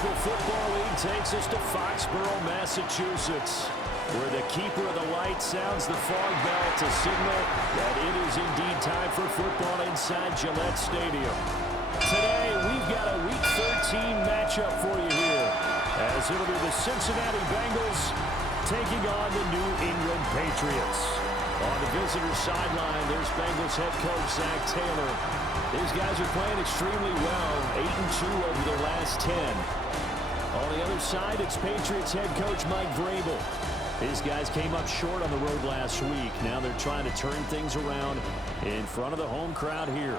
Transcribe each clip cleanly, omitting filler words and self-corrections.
National Football League takes us to Foxborough, Massachusetts, where the keeper of the light sounds the fog bell to signal that it is indeed time for football inside Gillette Stadium. Today, we've got a Week 13 matchup for you here, as it'll be the Cincinnati Bengals taking on the New England Patriots. On the visitor sideline, there's Bengals head coach Zach Taylor. These guys are playing extremely well, 8-2 over their last 10. On the other side, it's Patriots head coach Mike Vrabel. These guys came up short on the road last week. Now they're trying to turn things around in front of the home crowd here.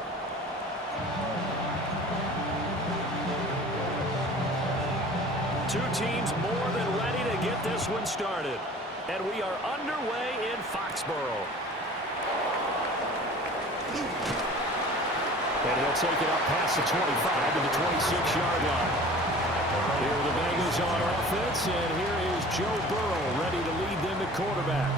Two teams more than ready to get this one started. And we are underway in Foxborough. And he'll take it up past the 25 to the 26-yard line. Here are the Bengals on offense, and here is Joe Burrow ready to lead them at quarterback.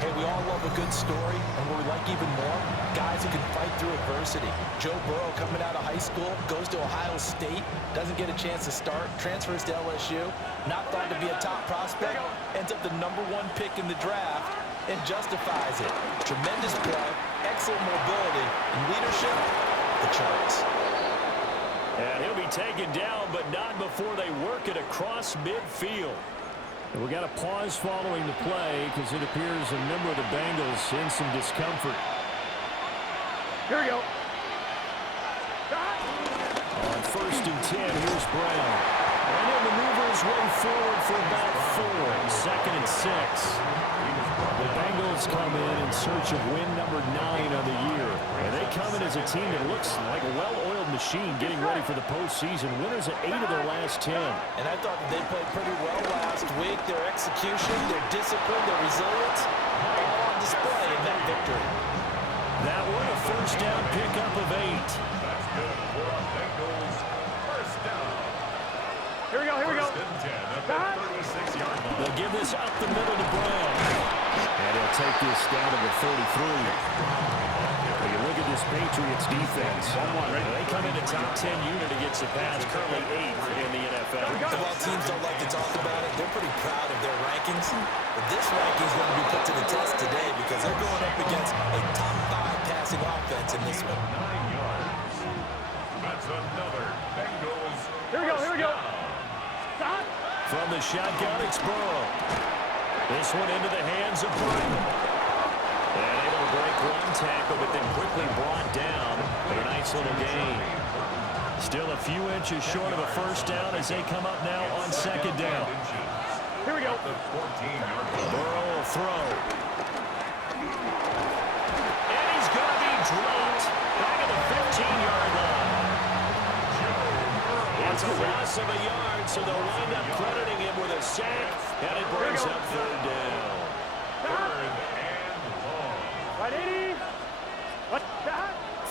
Hey, we all love a good story, and we like even more guys who can fight through adversity. Joe Burrow coming out of high school, goes to Ohio State, doesn't get a chance to start, transfers to LSU, not thought to be a top prospect, ends up the #1 pick in the draft, and justifies it. Tremendous play, excellent mobility, and leadership, the charts. And he'll be taken down, but not before they work it across midfield. And we got a pause following the play because it appears a member of the Bengals in some discomfort. Here we go. On 1st and 10, here's Brown. And he'll maneuver his way forward for about 4. 2nd and 6. The Bengals come in search of win number 9 of the year. And they come in as a team that looks like a well-oiled machine getting ready for the postseason. Winners at 8 of their last 10. And I thought that they played pretty well last week. Their execution, their discipline, their resilience, all on display in that victory. That one, a first down pickup of 8. That's good for our Bengals. First down. Here we go, here we go. First and 10 at the 36-yard line. They'll give this up the middle to Brown. And he'll take this down to the 33. When you look at this Patriots defense, they come in a top 10 unit against the pass, currently 8th in the NFL. And while teams don't like to talk about it, they're pretty proud of their rankings. But this ranking is going to be put to the test today because they're going up against a top 5 passing offense in this one. 9 yards. That's another Bengals. Here we go, here we go. From the shotgun, it's Burrow. This one into the hands of Burrow. And able to break one tackle, but then quickly brought down for a nice little gain. Still a few inches short of a first down as they come up now on 2nd down. Here we go. Burrow will throw. And he's going to be dropped back at the 15-yard line. It's a loss of a yard, so they'll wind up crediting him with a sack, and it brings up 3rd down. 3rd and long. Right, 80. What?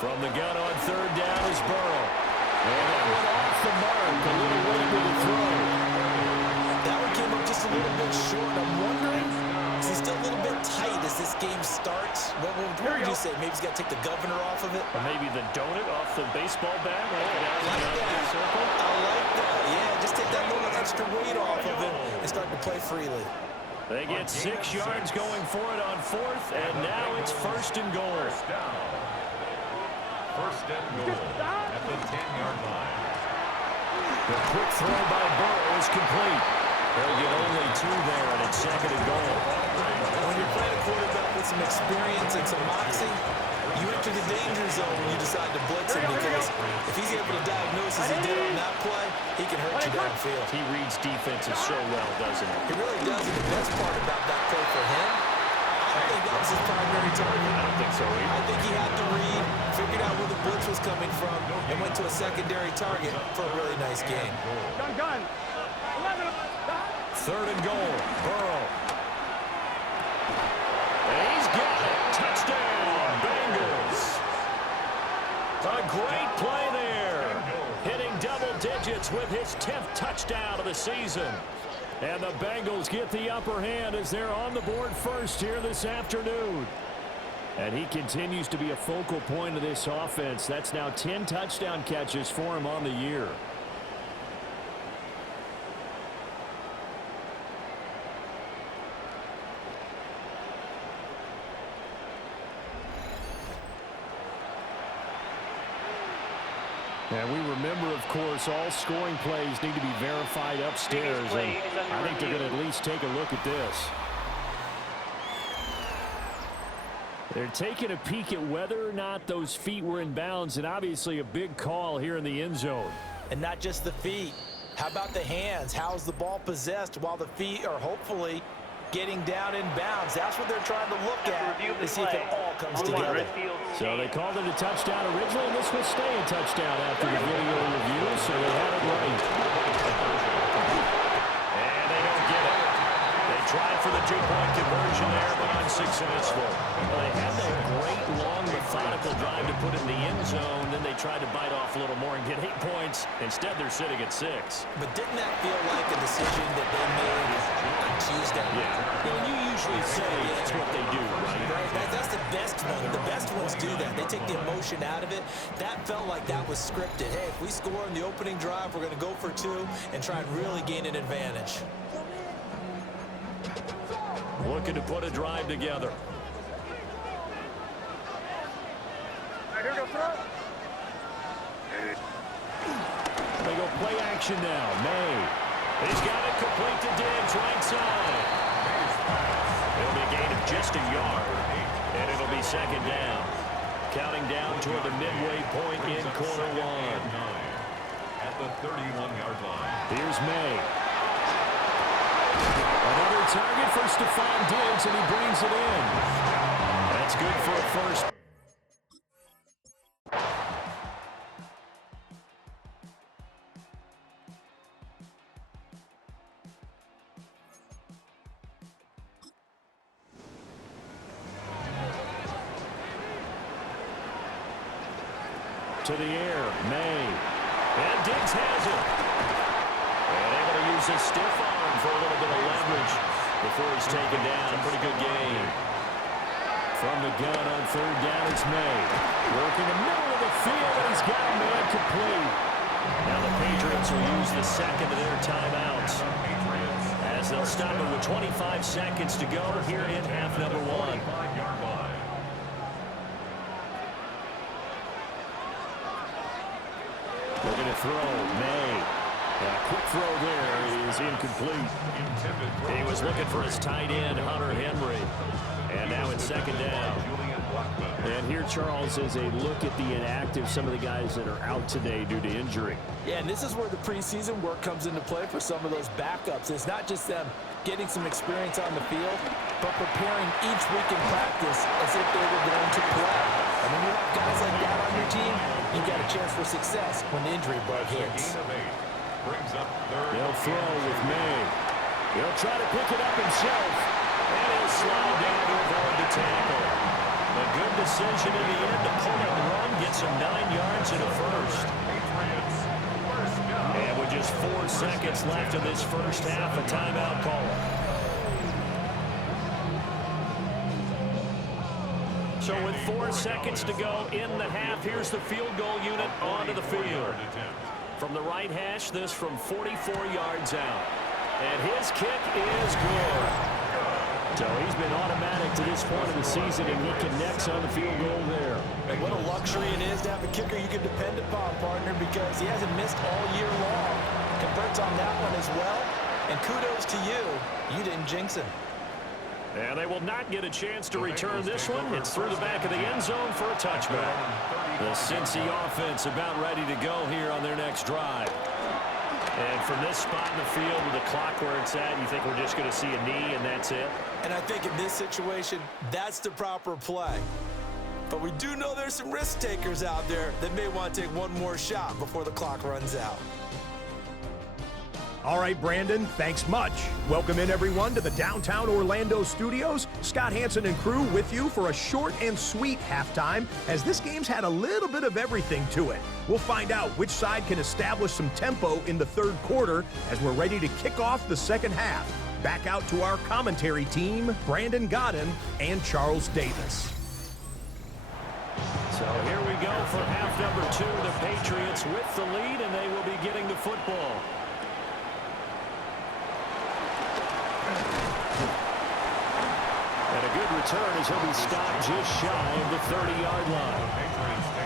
From the gun on 3rd down is Burrow. And that went off the mark, a little late with the throw. That one came up just a little bit short. I'm wondering, is he still a little bit tight as this game starts? What would you say? Maybe he's got to take the governor off of it? Or maybe the donut off the baseball bat. I like that. Yeah, just take that little extra weight off of it and start to play freely. They get 6 yards going for it on 4th, and now it's 1st and goal. First down. First and goal at the 10-yard line. The quick throw by Burrow is complete. They'll get only 2 there, and it's 2nd and goal. When you're playing a quarterback with some experience and some moxie, you enter the danger zone when you decide to blitz him because if he's able to diagnose as he did on that play, he can hurt you downfield. He reads defenses so well, doesn't he? He really does, and the best part about that play for him, I don't think that was his primary target. I don't think so either. I think he had to read, figured out where the blitz was coming from, and went to a secondary target for a really nice gain. Gun. 11. 3rd and goal. Burrow. And he's got it. Touchdown, Bengals. A great play there. Hitting double digits with his 10th touchdown of the season. And the Bengals get the upper hand as they're on the board first here this afternoon. And he continues to be a focal point of this offense. That's now 10 touchdown catches for him on the year. And we remember, of course, all scoring plays need to be verified upstairs. And I think they're going to at least take a look at this. They're taking a peek at whether or not those feet were in bounds, and obviously a big call here in the end zone. And not just the feet. How about the hands? How's the ball possessed while the feet are hopefully getting down in bounds? That's what they're trying to look at to see if it all comes together. So they called it a touchdown originally, and this will stay a touchdown after the video review, so they had it right. And they don't get it. They tried for the two-point conversion there, but unsuccessful. Well, they had that great, long, methodical drive to put in the end zone. Then they tried to bite off a little more and get 8 points. Instead, they're sitting at 6. But didn't that feel like a decision that they made on Tuesday? Yeah. Well, you usually say that's what they do, right? That's the best one. The best ones do that. They take the emotion out of it. That felt like that was scripted. Hey, if we score in the opening drive, we're going to go for 2 and try and really gain an advantage. Looking to put a drive together. Here we go, throw. They go play action now. May. He's got it complete to Diggs, right side. It'll be a gain of just a yard, and it'll be second down. Counting down toward the midway point in quarter 1. At the 31-yard line. Here's May. Another target for Stephon Diggs, and he brings it in. That's good for a first. To the air, May. And Diggs has it. And able to use his stiff arm for a little bit of leverage before he's taken down. A pretty good game. From the gun on third down, it's May. Working the middle of the field, and he's got a man complete. Now the Patriots will use the second of their timeouts, as they'll stop it with 25 seconds to go here in half number 1. Looking to throw, May. A quick throw there is incomplete. He was looking for his tight end, Hunter Henry. And now it's second down. And here, Charles, is a look at the inactive, some of the guys that are out today due to injury. Yeah, and this is where the preseason work comes into play for some of those backups. It's not just them getting some experience on the field, but preparing each week in practice as if they were going to play. And when you have guys like that on your team, you got a chance for success when the injury bug hits. They'll throw with May. He'll try to pick it up himself, and he'll slide down to avoid the tackle. A good decision in the end to pull it and run, gets him 9 yards and a first. And with just 4 seconds left in this first half, a timeout call. So with 4 seconds to go in the half, here's the field goal unit onto the field. From the right hash, this from 44 yards out. And his kick is good. So he's been automatic to this point of the season, and he connects on the field goal there. And what a luxury it is to have a kicker you can depend upon, partner, because he hasn't missed all year long. Converts on that one as well. And kudos to you. You didn't jinx him. And they will not get a chance to return this one. It's through the back of the end zone for a touchback. The Cincy offense about ready to go here on their next drive. And from this spot in the field with the clock where it's at, you think we're just going to see a knee and that's it? And I think in this situation, that's the proper play. But we do know there's some risk takers out there that may want to take one more shot before the clock runs out. All right, Brandon, thanks much. Welcome in, everyone, to the downtown Orlando studios. Scott Hansen and crew with you for a short and sweet halftime, as this game's had a little bit of everything to it. We'll find out which side can establish some tempo in the third quarter as we're ready to kick off the second half. Back out to our commentary team, Brandon Godden and Charles Davis. So here we go for half number 2. The Patriots with the lead, and they will be getting the football. And a good return as he'll be stopped just shy of the 30-yard line.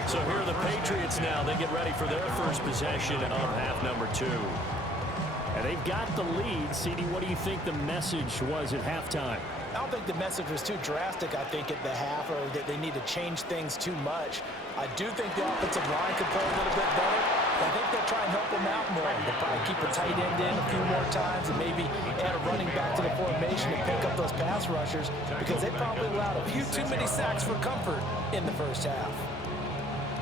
So here are the Patriots now. They get ready for their first possession of half number 2. And they've got the lead. CD, what do you think the message was at halftime? I don't think the message was too drastic, I think, at the half, or that they need to change things too much. I do think the offensive line could play a little bit better. I think they'll try and help them out more. They'll probably keep a tight end in a few more times and maybe add a running back to the formation and pick up those pass rushers, because they probably allowed a few too many sacks for comfort in the first half.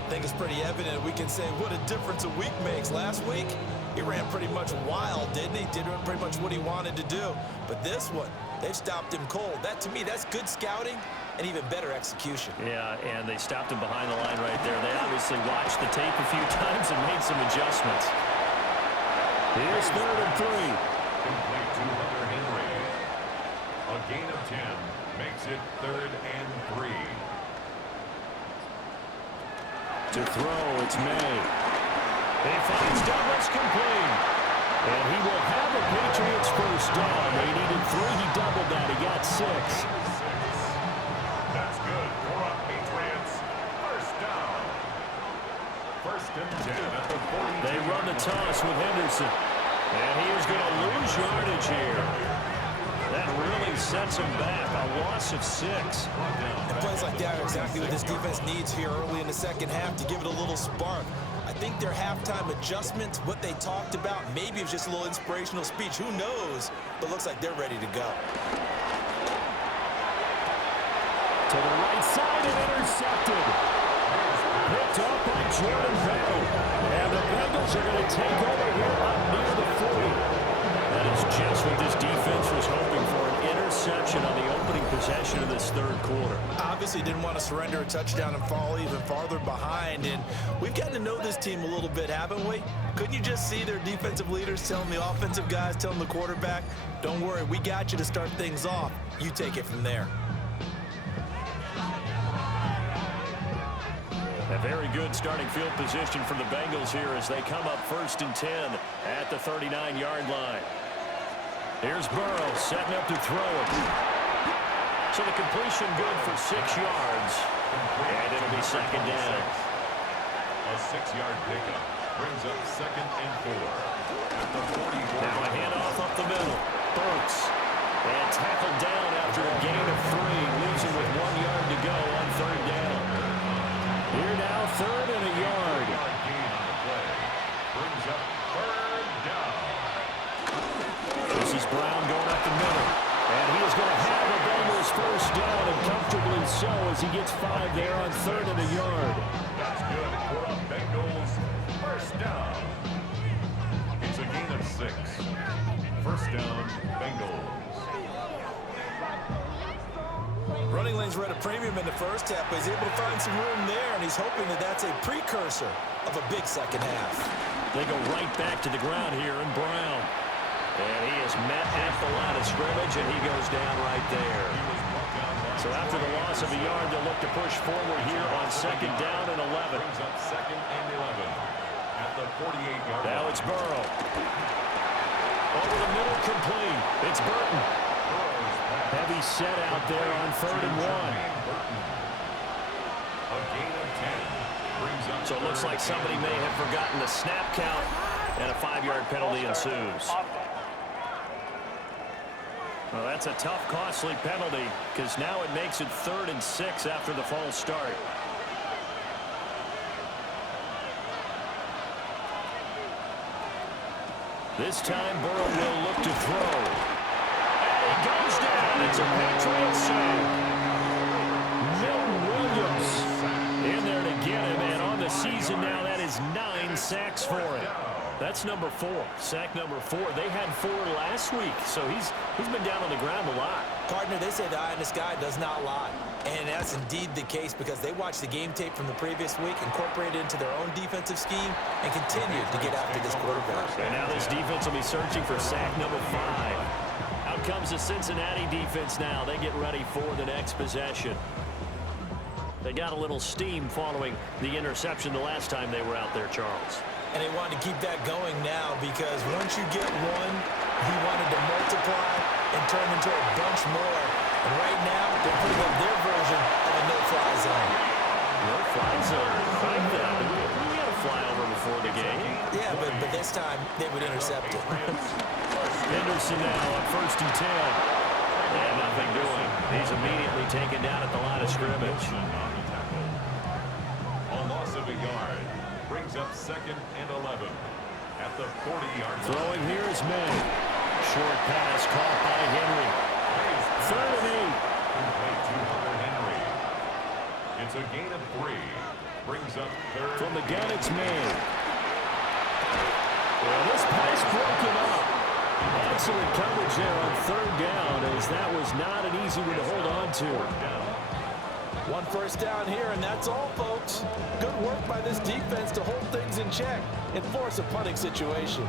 I think it's pretty evident we can say what a difference a week makes. Last week, he ran pretty much wild, didn't he? Did pretty much what he wanted to do. But this one, they've stopped him cold. That, to me, that's good scouting and even better execution. Yeah, and they stopped him behind the line right there. They obviously watched the tape a few times and made some adjustments. Here's 3rd and 3. Complete to Hunter Henry. A gain of 10 makes it 3rd and 3. To throw, it's May. He finds Douglas complete. And he will have a Patriots first down. They needed 3. He doubled that. He got 6. That's good for a Patriots first down. 1st and 10 at the 42. They run the toss with Henderson. And he is going to lose yardage here. That really sets him back. A loss of 6. And plays like that are exactly what this defense needs here early in the second half to give it a little spark. I think their halftime adjustments, what they talked about, maybe it was just a little inspirational speech. Who knows? But looks like they're ready to go. To the right side and intercepted. Picked up by Jordan Bell. And the Bengals are going to take over here up near the 40. That is just what this defense was hoping for, an interception on the opening possession of this 3rd quarter. Obviously didn't want to surrender a touchdown and fall even farther behind. And we've gotten to know this team a little bit, haven't we? Couldn't you just see their defensive leaders telling the offensive guys, telling the quarterback, don't worry, we got you to start things off. You take it from there. A very good starting field position for the Bengals here as they come up 1st and 10 at the 39-yard line. Here's Burrow setting up to throw it. So the completion good for 6 yards. And it'll be 2nd down. A 6-yard pickup brings up 2nd and 4 at the 44. Now a handoff up the middle. Burks. And tackled down after a gain of 3. Leaves him with 1 yard to go on 3rd down. Here now, 3rd and a yard. Gain on the play brings up 3rd down. This is Brown going up the middle. And he is going to have a Bengals first down, and comfortably so as he gets 5 there on 3rd and a yard. That's good for a Bengals first down. It's a gain of 6. First down, Bengals. Running lanes were at a premium in the first half, but he's able to find some room there, and he's hoping that that's a precursor of a big second half. They go right back to the ground here, and Brown. And he is met at the line of scrimmage, and he goes down right there. So after the loss of a yard, they'll look to push forward here on 2nd down and 11. Brings up 2nd and 11 at the 48-yard line. Now it's Burrow. Over the middle, complete. It's Burton. Heavy set out there on 3rd and 1. A gain of 10 brings up. So it looks like somebody may have forgotten the snap count, and a 5-yard penalty ensues. Well, that's a tough, costly penalty, because now it makes it 3rd and 6 after the false start. This time, Burrow will look to throw. And he goes down. It's a Patriot sack. Milton Williams in there to get him, and on the season now, that is 9 sacks for him. That's number 4, sack number 4. They had 4 last week, so he's been down on the ground a lot. Partner, they say the eye in the sky does not lie. And that's indeed the case, because they watched the game tape from the previous week, incorporated it into their own defensive scheme, and continued to get after this quarterback. And now this defense will be searching for sack number 5. Out comes the Cincinnati defense now. They get ready for the next possession. They got a little steam following the interception the last time they were out there, Charles. And they wanted to keep that going now, because once you get one, he wanted to multiply and turn into a bunch more. And right now, they're putting up their version of a no-fly zone. No flies like that. We had a flyover before the game. Yeah, but this time they would intercept it. Henderson now on 1st and 10. And nothing doing. He's immediately taken down at the line of scrimmage. A loss of a yard brings up 2nd and 11 at the 40-yard line. Throwing here is May. Short pass caught by Henry. 3rd and 8. Complete to Hunter Henry. It's a gain of 3. Brings up 3rd. From the gun, it's May. Well, this pass broken up. Excellent coverage there on 3rd down, as that was not an easy one to hold on to. 1 first down here, and that's all, folks. Good work by this defense to hold things in check and force a punting situation.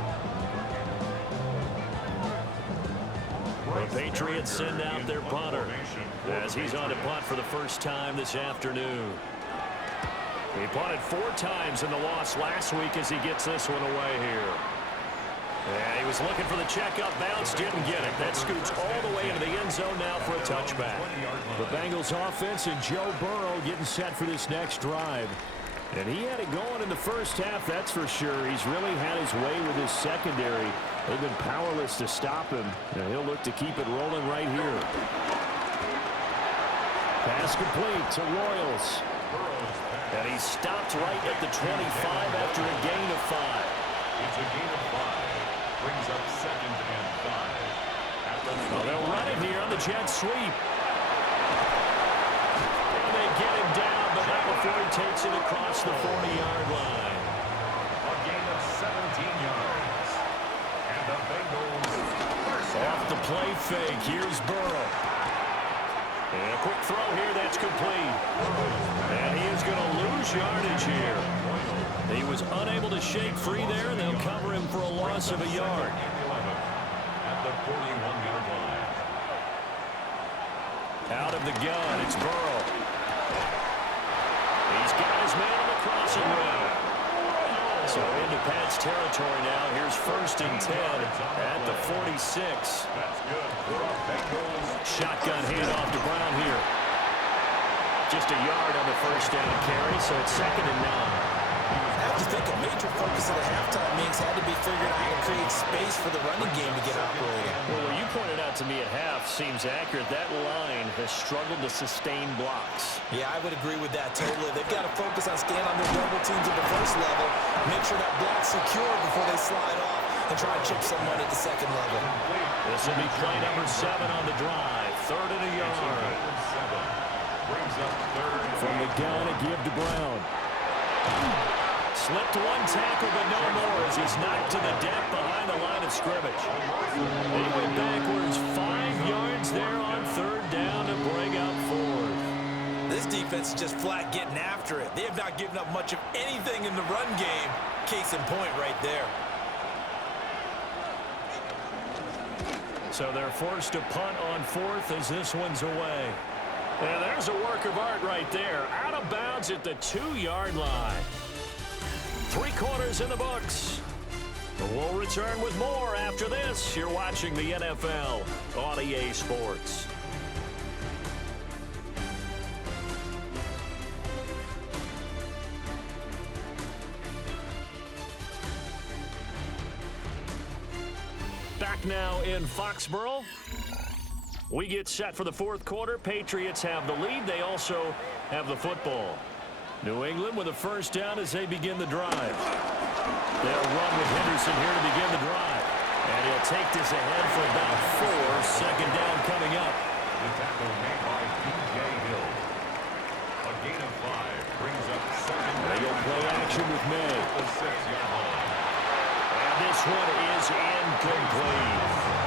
The Patriots send out their punter as he's on to punt for the first time this afternoon. He punted 4 times in the loss last week as he gets this one away here. And he was looking for the checkup bounce, didn't get it. That scoots all the way into the end zone now for a touchback. The Bengals offense and Joe Burrow getting set for this next drive. And he had it going in the first half, that's for sure. He's really had his way with his secondary. They've been powerless to stop him. And he'll look to keep it rolling right here. Pass complete to Royals. And he stopped right at the 25 after a gain of 5. It's a gain of 5. Brings up 2nd and 5. At the well, they'll run it here on the jet sweep. And they get him down, but not before he takes it across the 40-yard line. A gain of 17 yards. And the Bengals off the play fake. Here's Burrow. And a quick throw here. That's complete. And he is going to lose yardage here. He was unable to shake free there, and they'll cover him for a loss of a yard. At the 41-yard line. Out of the gun, it's Burrow. He's got his man on the crossing route. So into Pat's territory now. Here's 1st and 10 at the 46. That's good for the Bengals. Shotgun handoff to Brown here. Just a yard on the 1st down carry, so it's 2nd and 9. I have to think a major focus of the halftime meetings had to be figuring out how to create space for the running game to get operating. Well, what you pointed out to me at half seems accurate. That line has struggled to sustain blocks. Yeah, I would agree with that totally. They've got to focus on staying on their double teams at the first level, make sure that block's secure before they slide off, and try and chip someone at the second level. This will be play number 7 on the drive. 3rd and a yard. Brings up 3rd. From the gun, a give to Brown. Slipped 1 tackle, but no more as he's knocked to the deck behind the line of scrimmage. They went backwards 5 yards there on 3rd down to bring up 4th. This defense is just flat getting after it. They have not given up much of anything in the run game. Case in point right there. So they're forced to punt on 4th as this one's away. And there's a work of art right there. Out of bounds at the 2-yard line. 3 quarters in the books. We'll return with more after this. You're watching the NFL on EA Sports. Back now in Foxborough. We get set for the 4th quarter. Patriots have the lead. They also have the football. New England with a 1st down as they begin the drive. They'll run with Henderson here to begin the drive. And he'll take this ahead for about 4. 2nd down coming up. The tackle made by P.J. Hill. A gain of 5 brings up 2nd. They go play action with May. The 6-yard line. And this one is incomplete.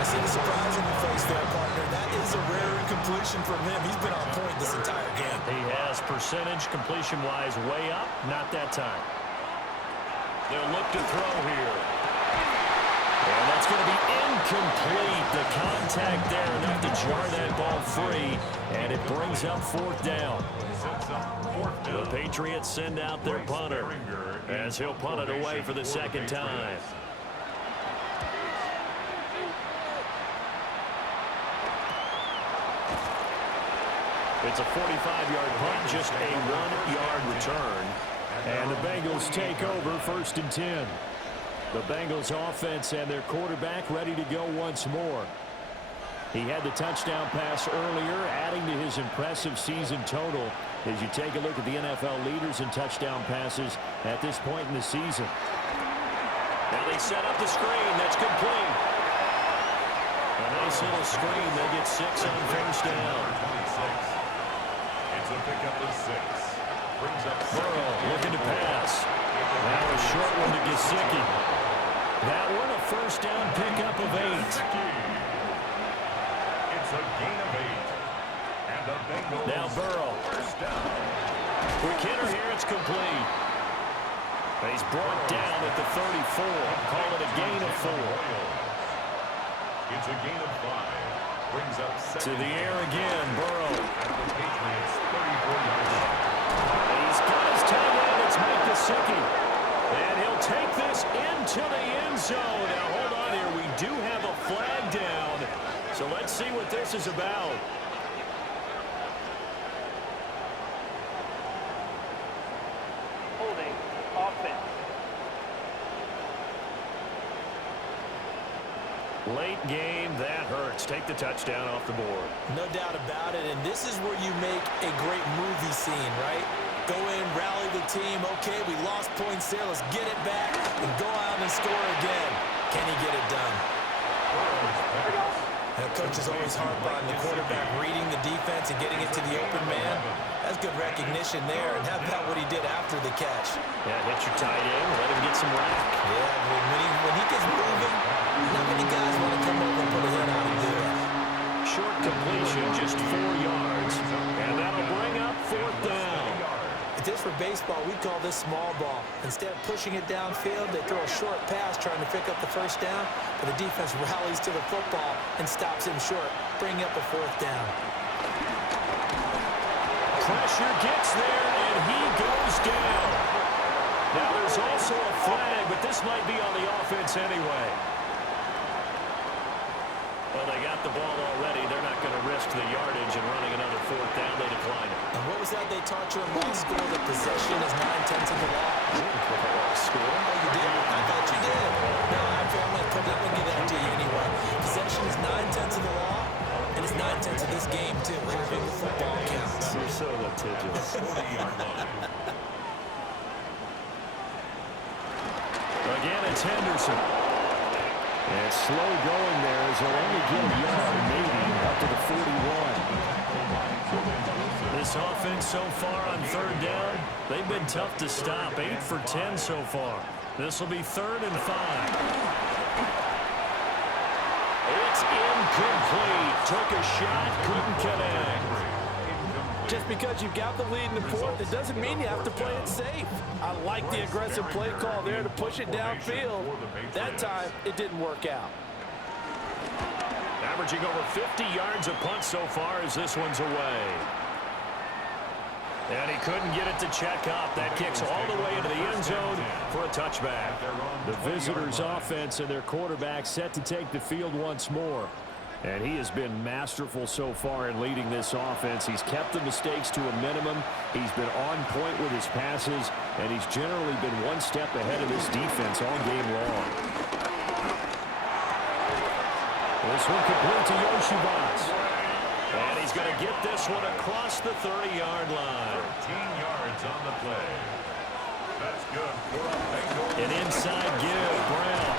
I see the surprise on your face there, partner. That is a rare incompletion from him. He's been on point this entire game. He has percentage completion-wise way up. Not that time. They'll look to throw here. And that's going to be incomplete. The contact there enough to jar that ball free. And it brings up 4th down. The Patriots send out their punter as he'll punt it away for the 2nd time. It's a 45-yard punt, just a 1-yard return. And the Bengals take over 1st and 10. The Bengals offense and their quarterback ready to go once more. He had the touchdown pass earlier, adding to his impressive season total as you take a look at the NFL leaders in touchdown passes at this point in the season. Now they set up the screen. That's complete. A nice little screen. They get 6 on 1st down. It's a pickup of 6. Brings up Burrow looking to pass. Now a short one to Gesicki. That one a 1st down pickup of 8. It's a gain of 8. And the Bengals Now Burrow. 1st down. Quick hitter here. It's complete. He's brought down at the 34. Call it a gain of 4. It's a gain of 5. Brings up 2nd. To the air again. Burrow. At the Patriots 34-yard line. He's got his tight end. It's Mike Gesicki. And he'll take this into the end zone. Now, hold on here. We do have a flag down. So let's see what this is about. Holding. Offense. Late game, that hurts. Take the touchdown off the board. No doubt about it, and this is where you make a great movie scene, right? Go in, rally the team. Okay, we lost points there. Let's get it back and go out and score again. Can he get it done? The coach is always hard on the quarterback reading the defense and getting it to the open man. That's good recognition there. And how about what he did after the catch? Yeah, hit your tight end. Let him get some rack. Yeah, when he gets moving, not many guys want to come over and put a hit on him, do they? Short completion, just 4 yards. And that'll bring up 4th down. If this were baseball, we'd call this small ball. Instead of pushing it downfield, they throw a short pass trying to pick up the 1st down, but the defense rallies to the football and stops him short, bringing up a 4th down. Pressure gets there, and he goes down. Now, there's also a flag, but this might be on the offense anyway. Well, they got the ball already. They're not going to risk the yardage and running another 4th down. They decline it. And what was that they taught you in law school, that possession is 9/10 of the law? School? Oh, you did? I thought you did. No, I'm going to give that to you anyway. Possession is 9/10 of the law, and it's 9/10 of this game, too. Having the football counts. You're so litigious. 40-yard line. Again, it's Henderson. And slow going there as he'll only get a yard, maybe, up to the 41. This offense so far on 3rd down, they've been tough to stop. 8 for 10 so far. This will be 3rd and 5. It's incomplete. Took a shot, couldn't connect. Just because you've got the lead in the 4th, it doesn't mean you have to play it safe. I like the aggressive play call there to push it downfield. That time, it didn't work out. Averaging over 50 yards a punt so far as this one's away. And he couldn't get it to check up. That kicks all the way into the end zone for a touchback. The visitors' offense and their quarterback set to take the field once more. And he has been masterful so far in leading this offense. He's kept the mistakes to a minimum. He's been on point with his passes, and he's generally been one step ahead of this defense all game long. This one complete to Yoshibas. And he's going to get this one across the 30-yard line. 13 yards on the play. That's good for a Bengals. An inside give. Brown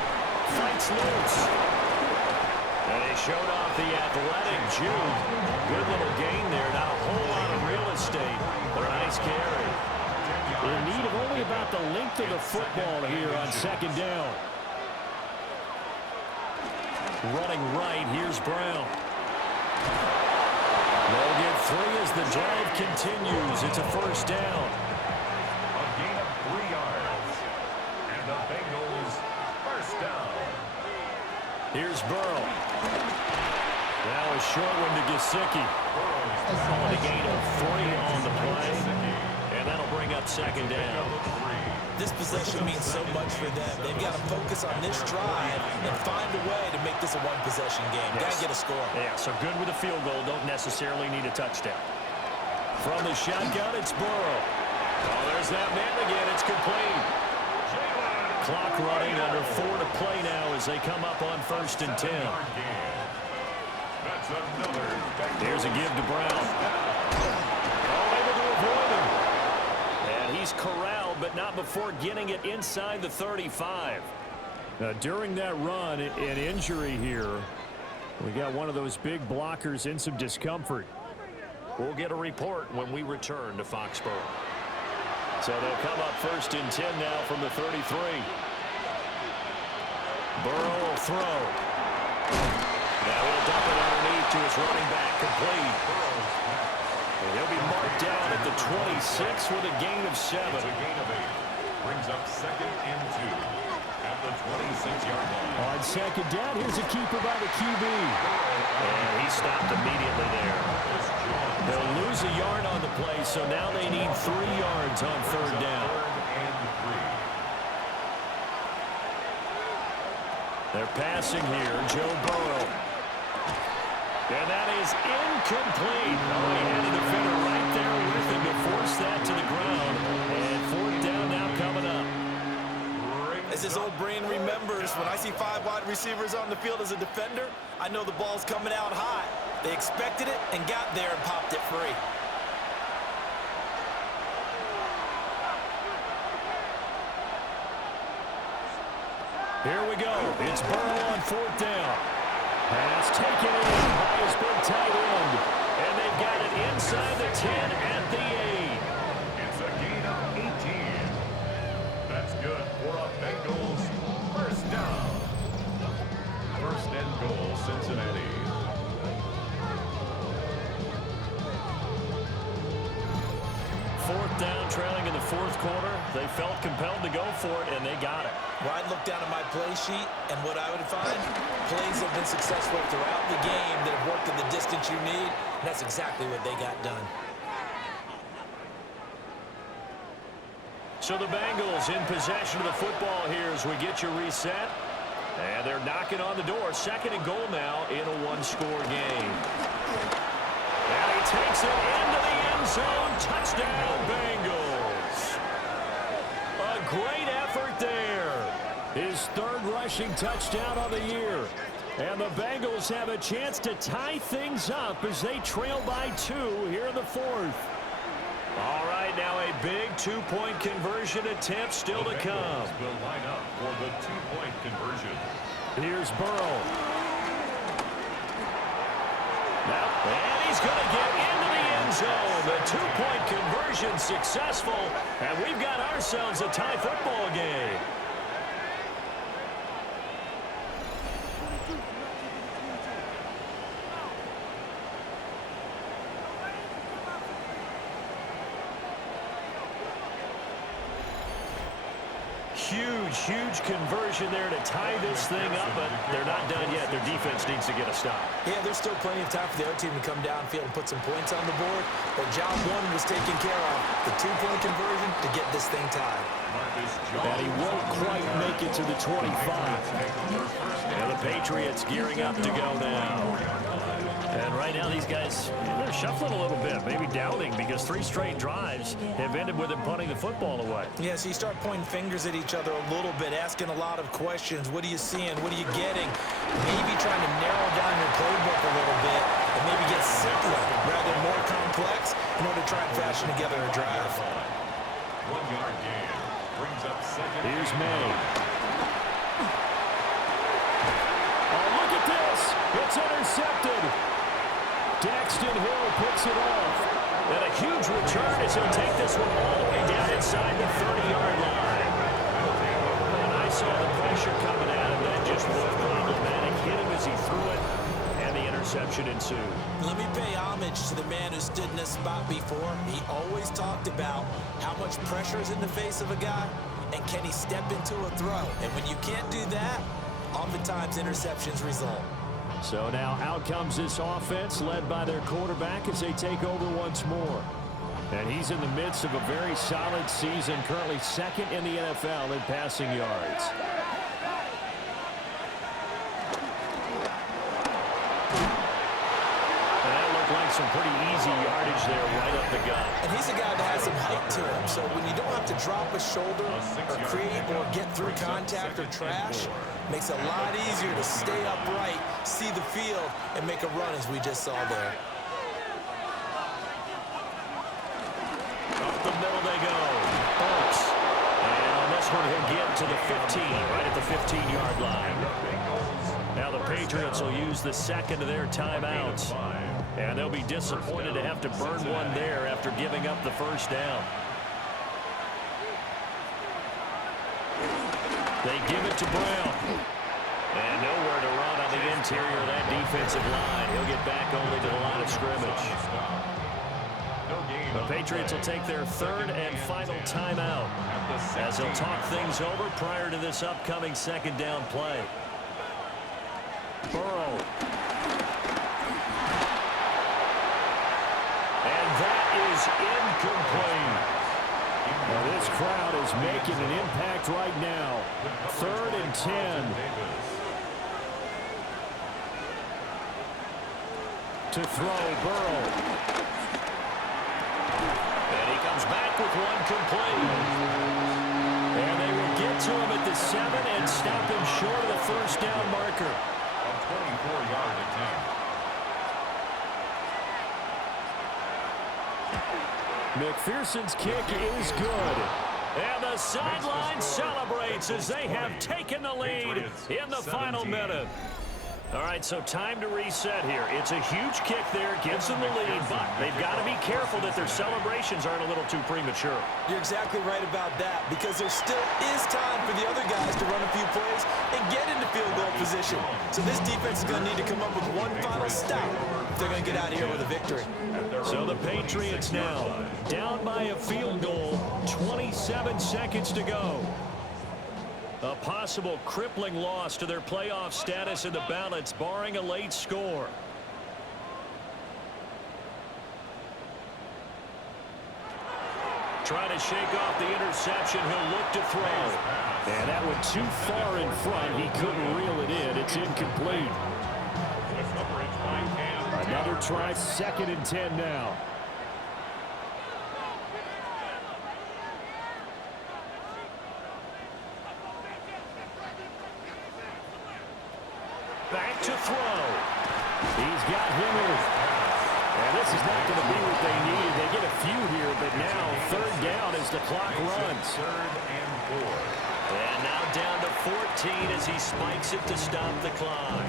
fights loose. And he showed off the athletic Jude. Good little gain there. Not a whole lot of real estate, but a nice carry. In need of only about the length of the football here on 2nd down. Running right, here's Brown. They'll get 3 as the drive continues. It's a 1st down. A gain of 3 yards. And the Bengals 1st down. Here's Burrow. Now a short one to Gesicki. On a gain of 3 on the play. And that'll bring up 2nd down. This possession means so much for them. They've got to focus on this drive and find a way to make this a one-possession game. Got to get a score. Yeah, so good with a field goal. Don't necessarily need a touchdown. From the shotgun, it's Burrow. Oh, there's that man again. It's complete. Clock running, under 4 to play now as they come up on 1st and 10. Here's a give to Brown. Oh, able to avoid him. And he's corralled, but not before getting it inside the 35. During that run, an injury here. We got one of those big blockers in some discomfort. We'll get a report when we return to Foxborough. So they'll come up 1st and 10 now from the 33. Burrow will throw. Now he'll dump it underneath to his running back, complete. And he'll be marked down at the 26 with a gain of 7. It's a gain of 8. Brings up 2nd and 2 at the 26-yard line. On 2nd down, here's a keeper by the QB. And he stopped immediately there. They'll lose a yard on the play, so now they need 3 yards on 3rd down. They're passing here, Joe Burrow. And that is incomplete. Oh, he had a defender right there with him to force that to the ground. And 4th down now coming up. As his old brain remembers, when I see 5 wide receivers on the field as a defender, I know the ball's coming out high. They expected it and got there and popped it free. Here we go. It's Burrow on 4th down. Pass taken in by his big tight end. And they've got it inside the 10 at the 8. It's a gain of 18. That's good for a Bengals 1st down. 1st and goal, Cincinnati. 4th down, trailing in the 4th quarter. They felt compelled to go for it, and they got it. Well, I'd look down at my play sheet, and what I would find, plays have been successful throughout the game that have worked at the distance you need, and that's exactly what they got done. So the Bengals in possession of the football here as we get you reset. And they're knocking on the door. 2nd and goal now in a 1-score game. And he takes it into the end zone. Touchdown, Bengals. A great effort there. His 3rd rushing touchdown of the year. And the Bengals have a chance to tie things up as they trail by 2 here in the 4th. All right, now a big 2-point conversion attempt still to come. Will line up for the 2-point conversion. Here's Burrow. And he's going to get into the end zone. The 2-point conversion successful, and we've got ourselves a tie football game. Huge conversion there to tie this thing up, but they're not done yet. Their defense needs to get a stop. Yeah, there's still plenty of time for the other team to come downfield and put some points on the board, but job 1 was taken care of. The 2-point conversion to get this thing tied. And he won't quite make it to the 25. And the Patriots gearing up to go now. And right now these guys, they're shuffling a little bit, maybe doubting, because 3 straight drives have ended with them punting the football away. Yeah, so you start pointing fingers at each other a little bit, asking a lot of questions. What are you seeing? What are you getting? Maybe trying to narrow down your playbook a little bit and maybe get simpler rather than more complex in order to try and fashion together a drive. 1-yard gain brings up 2nd. Here's May. Oh, look at this. It's intercepted. Daxton Hill puts it off. And a huge return as he'll take this one all the way down inside the 30-yard line. And I saw the pressure coming at him. That just was problematic. Hit him as he threw it, and the interception ensued. Let me pay homage to the man who stood in this spot before. He always talked about how much pressure is in the face of a guy, and can he step into a throw. And when you can't do that, oftentimes interceptions result. So now out comes this offense led by their quarterback as they take over once more. And he's in the midst of a very solid season, currently 2nd in the NFL in passing yards. And that looked like some pretty easy yardage there right up the gut. And he's a guy that has some height to him, so when you don't have to drop a shoulder or create or get through contact or trash, makes it a lot easier to stay upright, see the field, and make a run as we just saw there. Up the middle they go. Burks. And on this one, he'll get to the 15, right at the 15-yard line. Now the Patriots will use the second of their timeouts. And they'll be disappointed to have to burn one there after giving up the first down. They give it to Brown. And nowhere to run on the interior of that defensive line. He'll get back only to the line of scrimmage. The Patriots will take their third and final timeout as they'll talk things over prior to this upcoming second down play. Burrow. And that is incomplete. Now this crowd is making an impact right now. 3rd and 10. To throw, Burrow. And he comes back with one complete. And they will get to him at the 7 and stop him short of the first down marker. A 24-yard attempt. McPherson's kick is good. And the sideline celebrates as they have taken the lead in the final minute. All right, so time to reset here. It's a huge kick there, gives them the lead, but they've got to be careful that their celebrations aren't a little too premature. You're exactly right about that, because there still is time for the other guys to run a few plays and get into field goal position. So this defense is going to need to come up with one final stop if they're going to get out of here with a victory. So the Patriots now down by a field goal, 27 seconds to go. A possible crippling loss to their playoff status in the balance, barring a late score. Trying to shake off the interception. He'll look to throw. And that went too far in front. He couldn't reel it in. It's incomplete. Another try, 2nd and 10 now. Back to throw. He's got Henry. And this is not going to be what they needed. They get a few here, but now 3rd down as the clock runs. 3rd and 4. And now down to 14 as he spikes it to stop the clock.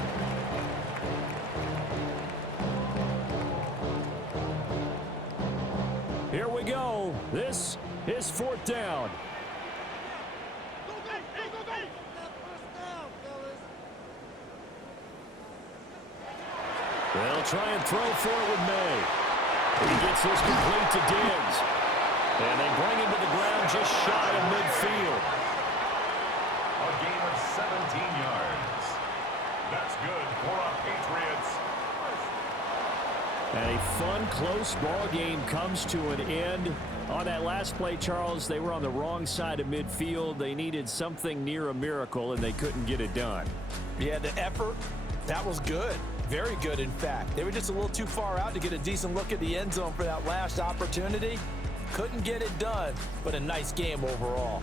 Here we go. This is 4th down. They'll try and throw for it with May. He gets this complete to Diggs. And they bring him to the ground just shy of midfield. A gain of 17 yards. That's good for our Patriots. And a fun, close ball game comes to an end. On that last play, Charles, they were on the wrong side of midfield. They needed something near a miracle, and they couldn't get it done. Yeah, the effort, that was good. Very good, in fact. They were just a little too far out to get a decent look at the end zone for that last opportunity. Couldn't get it done, but a nice game overall.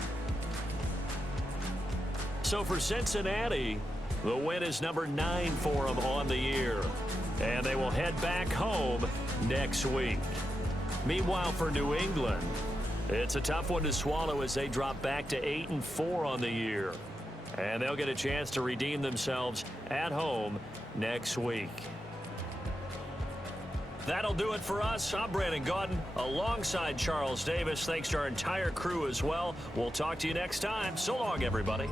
So for Cincinnati, the win is number 9 for them on the year. And they will head back home next week. Meanwhile, for New England, it's a tough one to swallow as they drop back to 8-4 on the year. And they'll get a chance to redeem themselves at home next week. That'll do it for us. I'm Brandon Gaudin alongside Charles Davis. Thanks to our entire crew as well. We'll talk to you next time. So long, everybody.